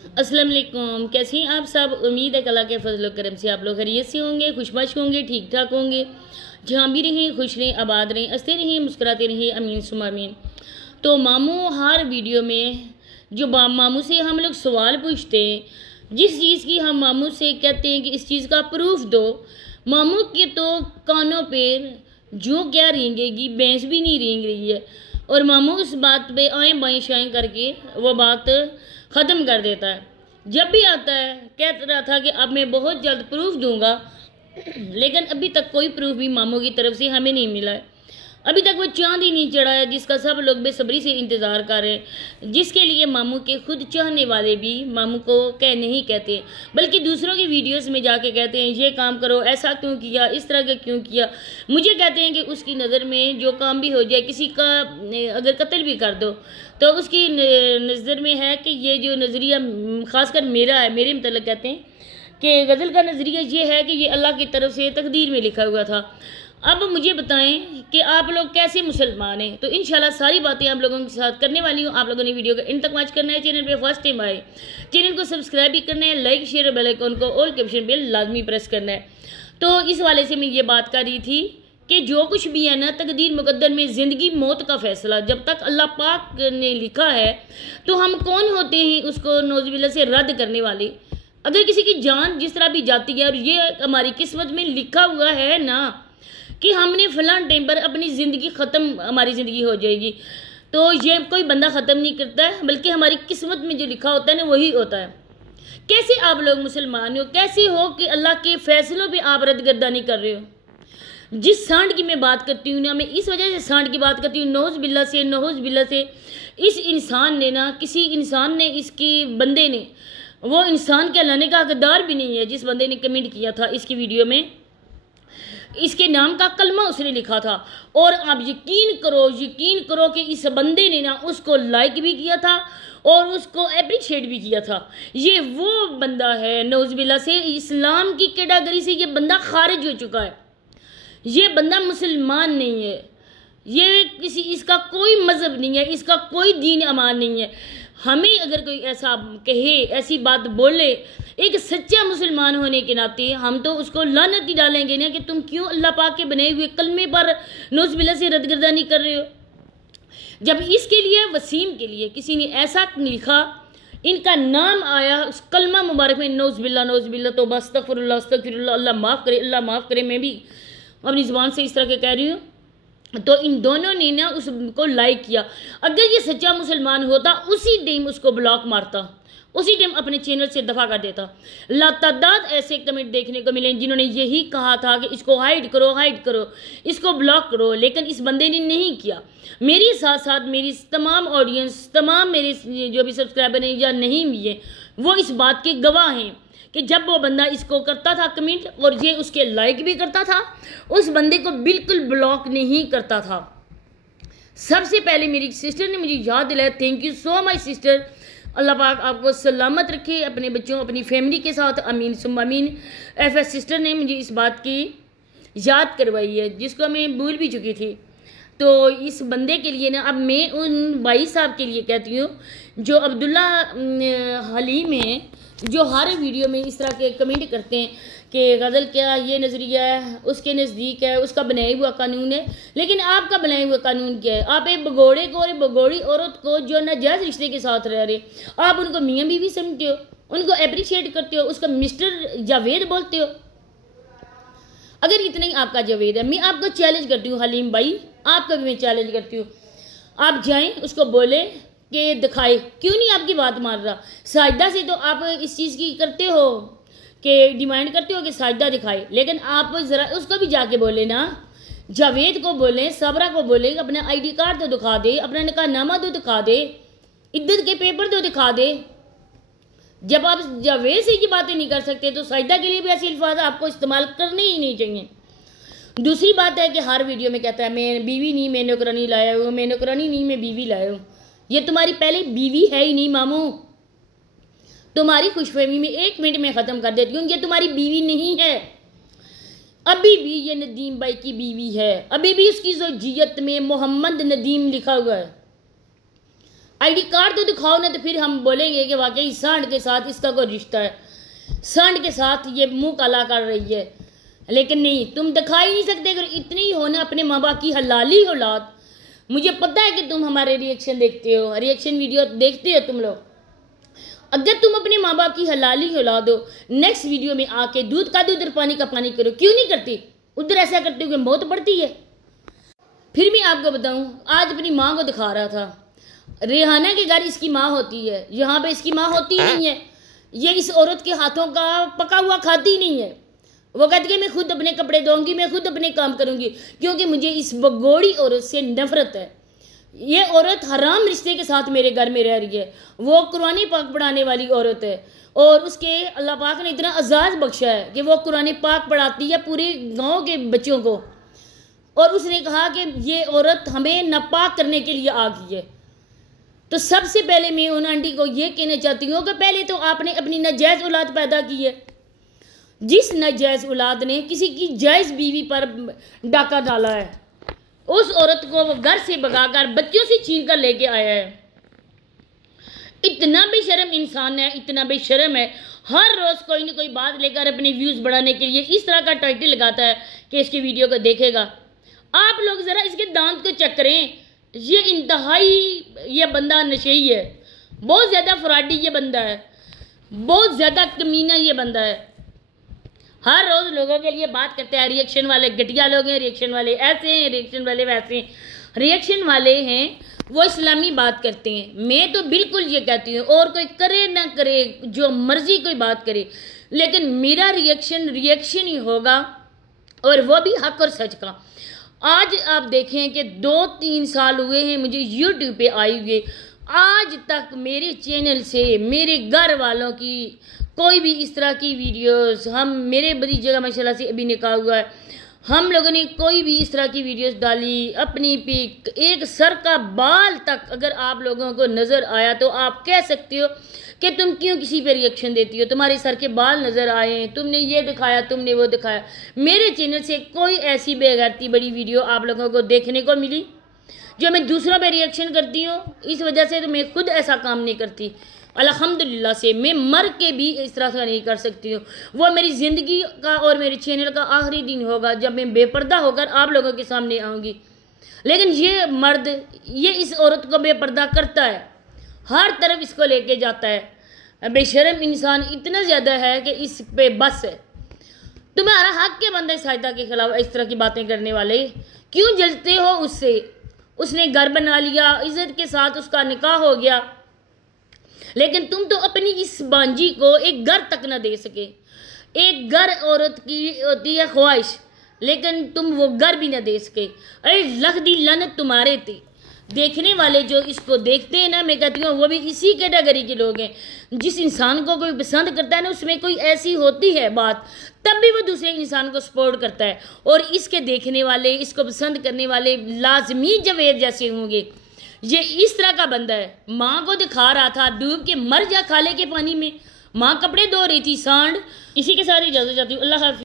अस्सलाम वालेकुम। कैसे हैं आप सब? उम्मीद है अल्लाह के फजल व करम से आप लोग खैरियत से होंगे, खुशबश होंगे, ठीक ठाक होंगे। जहाँ भी रहें खुश रहें, आबाद रहें, हंसते रहें, मुस्कुराते रहें, अमीन सुमा अमीन। तो मामू हर वीडियो में जो मामू से हम लोग सवाल पूछते हैं, जिस चीज़ की हम मामू से कहते हैं कि इस चीज़ का प्रूफ दो, मामू के तो कानों पर जो क्या रेंगेगी भैंस भी नहीं रेंग रही है। और मामू उस बात पे आएँ बाएँ शाएँ करके वो बात ख़त्म कर देता है। जब भी आता है कह रहा था कि अब मैं बहुत जल्द प्रूफ दूंगा, लेकिन अभी तक कोई प्रूफ भी मामू की तरफ से हमें नहीं मिला है। अभी तक वो चांद ही नहीं चढ़ा है जिसका सब लोग बेसब्री से इंतज़ार कर रहे हैं, जिसके लिए मामू के खुद चाहने वाले भी मामू को नहीं कहते, बल्कि दूसरों की वीडियोस में जाके कहते हैं ये काम करो, ऐसा क्यों किया, इस तरह का क्यों किया। मुझे कहते हैं कि उसकी नज़र में जो काम भी हो जाए, किसी का अगर कत्ल भी कर दो तो उसकी नज़र में है कि ये जो नज़रिया ख़ासकर मेरा है, मेरे मतलब कहते हैं कि गज़ल का नज़रिया ये है कि ये अल्लाह की तरफ से तकदीर में लिखा हुआ था। अब मुझे बताएं कि आप लोग कैसे मुसलमान हैं। तो इंशाल्लाह सारी बातें आप लोगों के साथ करने वाली हूँ। आप लोगों ने वीडियो को इन तक वॉच करना है। चैनल पे फर्स्ट टाइम आए चैनल को सब्सक्राइब भी करना है, लाइक शेयर और बेल आइकन को ऑल कैप्शन पे लाजमी प्रेस करना है। तो इस वाले से मैं ये बात कर रही थी कि जो कुछ भी है ना, तकदीर मुकद्दर में ज़िंदगी मौत का फैसला जब तक अल्लाह पाक ने लिखा है, तो हम कौन होते हैं उसको नौज़बिल्ला से रद्द करने वाले। अगर किसी की जान जिस तरह भी जाती है और ये हमारी किस्मत में लिखा हुआ है ना कि हमने फलां टाइम पर अपनी ज़िंदगी ख़त्म, हमारी ज़िंदगी हो जाएगी, तो ये कोई बंदा ख़त्म नहीं करता है, बल्कि हमारी किस्मत में जो लिखा होता है ना वही होता है। कैसे आप लोग मुसलमान हो, कैसे हो कि अल्लाह के फैसलों पे आप रद्दगर्दानी कर रहे हो। जिस सांड की मैं बात करती हूँ ना, मैं इस वजह से सांड की बात करती हूँ, नौज़ बिल्ला से इस इंसान ने ना, किसी इंसान ने, इसकी बंदे ने, वो इंसान कहलाने का हकदार भी नहीं है। जिस बंदे ने कमेंट किया था इसकी वीडियो में, इसके नाम का कलमा उसने लिखा था, और आप यकीन करो कि इस बंदे ने ना उसको लाइक भी किया था और उसको अप्रिशिएट भी किया था। ये वो बंदा है, नौज़बिल्ला से इस्लाम की कैटेगरी से ये बंदा खारिज हो चुका है। ये बंदा मुसलमान नहीं है, ये किसी, इसका कोई मज़हब नहीं है, इसका कोई दीन अमान नहीं है। हमें अगर कोई ऐसा कहे, ऐसी बात बोले, एक सच्चा मुसलमान होने के नाते हम तो उसको लानत ही डालेंगे ना कि तुम क्यों अल्लाह पाक के बनाए हुए कलमे पर नौज़बिल्ला से रद्दगर्दानी कर रहे हो। जब इसके लिए, वसीम के लिए किसी ने ऐसा लिखा, इनका नाम आया उस कलमा मुबारक में, नौज़बिल्ला, तो बस अस्तगफिरुल्लाह, अल्लाह माफ़ करे, अल्लाह माफ़ करे। मैं भी अपनी ज़ुबान से इस तरह के कह रही हूँ। तो इन दोनों ने ना उसको लाइक किया। अगर ये सच्चा मुसलमान होता उसी टाइम उसको ब्लॉक मारता, उसी टाइम अपने चैनल से दफ़ा कर देता। लातादाद ऐसे कमेंट देखने को मिले जिन्होंने यही कहा था कि इसको हाइड करो, इसको ब्लॉक करो, लेकिन इस बंदे ने नहीं किया। मेरे साथ साथ मेरी तमाम ऑडियंस, तमाम मेरे जो भी सब्सक्राइबर हैं या नहीं भी है, वो इस बात के गवाह हैं कि जब वो बंदा इसको करता था कमेंट और ये उसके लाइक भी करता था, उस बंदे को बिल्कुल ब्लॉक नहीं करता था। सबसे पहले मेरी सिस्टर ने मुझे याद दिलाया, thank you so much sister. Allah पाक आपको सलामत रखे, अपने बच्चों, अपनी फैमिली के साथ, अमीन सुम्मा अमीन। एफएस सिस्टर ने मुझे इस बात की याद करवाई है जिसको मैं भूल भी चुकी थी। तो इस बंदे के लिए ना, अब मैं उन भाई साहब के लिए कहती हूँ जो अब्दुल्ला हलीम हैं, जो हर वीडियो में इस तरह के कमेंट करते हैं कि गज़ल क्या ये नज़रिया है, उसके नज़दीक है, उसका बनाया हुआ कानून है। लेकिन आपका बनाया हुआ कानून क्या है? आप एक बगोड़े को और एक बगोड़ी औरत को जो नाजायज़ रिश्ते के साथ रह रहे, आप उनको मियाँ बीवी समझते हो, उनको अप्रिशिएट करते हो, उसका मिस्टर जावेद बोलते हो। अगर इतना ही आपका जावेद है, मैं आपको चैलेंज करती हूँ हलीम भाई, आपका भी मैं चैलेंज करती हूँ, आप जाएँ उसको बोले कि दिखाए, क्यों नहीं आपकी बात मान रहा। साजिदा से तो आप इस चीज़ की करते हो कि डिमांड करते हो कि साजिदा दिखाए, लेकिन आप ज़रा उसको भी जाके बोले ना, जावेद को बोलें, सबरा को बोलें, अपना आईडी कार्ड तो दिखा दे, अपना निकाहनामा तो दिखा दे, इद्दत के पेपर तो दिखा दे। जब आप जावेद से ये बातें नहीं कर सकते तो साजिदा के लिए भी ऐसे अल्फाज आपको इस्तेमाल करने ही नहीं चाहिए। दूसरी बात है कि हर वीडियो में कहता है मैं बीवी नहीं, मैं नौकरानी लाया हूँ, मैं नौकरानी नहीं, मैं बीवी लाया हूँ। ये तुम्हारी पहले बीवी है ही नहीं मामू, तुम्हारी खुशफहमी में 1 मिनट में ख़त्म कर देती हूँ, ये तुम्हारी बीवी नहीं है। अभी भी ये नदीम भाई की बीवी है, अभी भी उसकी ज़ौजियत में मोहम्मद नदीम लिखा हुआ है। आईडी कार्ड तो दिखाओ ना, तो फिर हम बोलेंगे कि वाकई सांड के साथ इसका कोई रिश्ता है, सांड के साथ ये मुंह काला कर रही है। लेकिन नहीं, तुम दिखा ही नहीं सकते। अगर इतनी ही हो ना अपने माँ बाप की हलाली औलाद, मुझे पता है कि तुम हमारे रिएक्शन देखते हो, रिएक्शन वीडियो देखते हो तुम लोग। अगर तुम अपने माँ बाप की हलाली औलाद हो, नेक्स्ट वीडियो में आके दूध का दूध और पानी का पानी करो। क्यों नहीं करती? उधर ऐसा करते हुए मौत पड़ती है। फिर भी आपको बताऊं, आज अपनी माँ को दिखा रहा था। रेहाना के घर इसकी माँ होती है, यहाँ पे इसकी माँ होती ही नहीं है। ये इस औरत के हाथों का पका हुआ खाती नहीं है। वो कहती है मैं खुद अपने कपड़े धोऊंगी, मैं खुद अपने काम करूंगी, क्योंकि मुझे इस बगोड़ी औरत से नफरत है। ये औरत हराम रिश्ते के साथ मेरे घर में रह रही है। वो कुरानी पाक पढ़ाने वाली औरत है और उसके अल्लाह पाक ने इतना अजाज बख्शा है कि वो कुरानी पाक पढ़ाती है पूरे गाँव के बच्चों को। और उसने कहा कि ये औरत हमें नापाक करने के लिए आ गई है। तो सबसे पहले मैं उन आंटी को ये कहना चाहती हूँ कि पहले तो आपने अपनी नाजायज़ औलाद पैदा की है। जिस नाजायज़ औलाद ने किसी की जायज़ बीवी पर डाका डाला है, उस औरत को वो घर से भगाकर बच्चों से छीन कर लेके आया है। इतना बेशर्म इंसान है, इतना बेशर्म है। हर रोज़ कोई ना कोई बात लेकर अपने व्यूज़ बढ़ाने के लिए इस तरह का टाइटल लगाता है कि इसकी वीडियो को देखेगा। आप लोग ज़रा इसके दांत को चेक करें। ये इंतहाई ये बंदा नशेई है, बहुत ज़्यादा फ्रॉडी ये बंदा है, बहुत ज़्यादा कमीना ये बंदा है। हर रोज़ लोगों के लिए बात करते हैं। रिएक्शन वाले घटिया लोग हैं, रिएक्शन वाले ऐसे हैं, रिएक्शन वाले वैसे हैं। रिएक्शन वाले हैं वो इस्लामी बात करते हैं। मैं तो बिल्कुल ये कहती हूँ, और कोई करे ना करे, जो मर्जी कोई बात करे, लेकिन मेरा रिएक्शन ही होगा, और वो भी हक और सच का। आज आप देखें कि 2-3 साल हुए हैं मुझे यूट्यूब पे आई हुए, आज तक मेरे चैनल से मेरे घर वालों की कोई भी इस तरह की वीडियोस, मेरे बड़ी जगह माशाल्लाह से अभी निकाह हुआ है, हम लोगों ने कोई भी इस तरह की वीडियोस डाली, अपनी पिक, एक सर का बाल तक अगर आप लोगों को नज़र आया तो आप कह सकते हो कि तुम क्यों किसी पे रिएक्शन देती हो, तुम्हारे सर के बाल नज़र आए, तुमने ये दिखाया, तुमने वो दिखाया। मेरे चैनल से कोई ऐसी बेगैरती बड़ी वीडियो आप लोगों को देखने को मिली जो मैं दूसरों पे रिएक्शन करती हूँ? इस वजह से तो मैं खुद ऐसा काम नहीं करती। अल्हम्दुलिल्लाह से मैं मर के भी इस तरह से नहीं कर सकती हूँ। वो मेरी ज़िंदगी का और मेरे चैनल का आखिरी दिन होगा जब मैं बेपर्दा होकर आप लोगों के सामने आऊँगी। लेकिन ये मर्द ये इस औरत को बेपर्दा करता है, हर तरफ इसको लेके जाता है। बेशर्म इंसान इतना ज़्यादा है कि इस पे बस है। तुम्हारा हक के बंदे सहायता के खिलाफ इस तरह की बातें करने वाले क्यों जलते हो उससे? उसने घर बना लिया, इज्जत के साथ उसका निकाह हो गया, लेकिन तुम तो अपनी इस बांजी को एक घर तक न दे सके। एक घर औरत की होती है ख्वाहिश, लेकिन तुम वो घर भी न दे सके। अरे लख दी लानत तुम्हारे थे। देखने वाले जो इसको देखते हैं ना, मैं कहती हूँ वो भी इसी कैटेगरी के लोग हैं। जिस इंसान को कोई पसंद करता है ना, उसमें कोई ऐसी होती है बात, तब भी वो दूसरे इंसान को सपोर्ट करता है। और इसके देखने वाले, इसको पसंद करने वाले लाजमी जवेद जैसे होंगे। ये इस तरह का बंदा है। माँ को दिखा रहा था डूब के मर जा खाले के पानी में, माँ कपड़े धो रही थी सांड। इसी के साथ इजाज़त चाहती हूँ। अल्लाह हाफ़िज़।